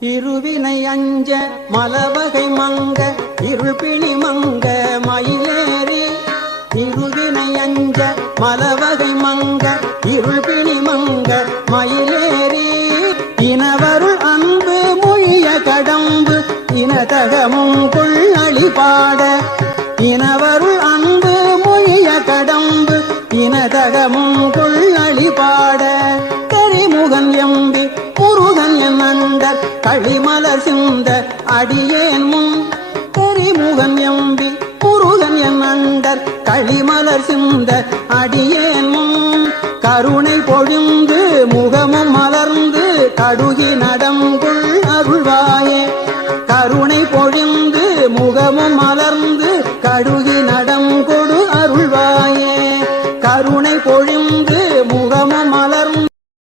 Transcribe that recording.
இருவினை அஞ்ச மலவகை மங்க இருள்பிணி மங்க மயிலேறி இருவினை அஞ்ச மலவகை மங்க இருள்பிணி மங்க மயிலேறி இனவருள் அன்பு மொழிய கடம்பு இனதகமும் கொள்ளளி பாட இனவருள் அன்பு மொழிய கடம்பு இனதகமும் கொள்ளளி பாட கரிமுகன் எம்பி முருகன் என் அண்டர் களிமலர் சிந்த அடியேன் முன் கரிமுகன் எம்பி முருகன் என் அண்டர் களிமலர் சிந்த அடியேன் முன் கருணை பொழிந்து முகமும் மலர்ந்து கடுகி நடங்குள் அருள்வாயே கருணை பொழிந்து முகமும்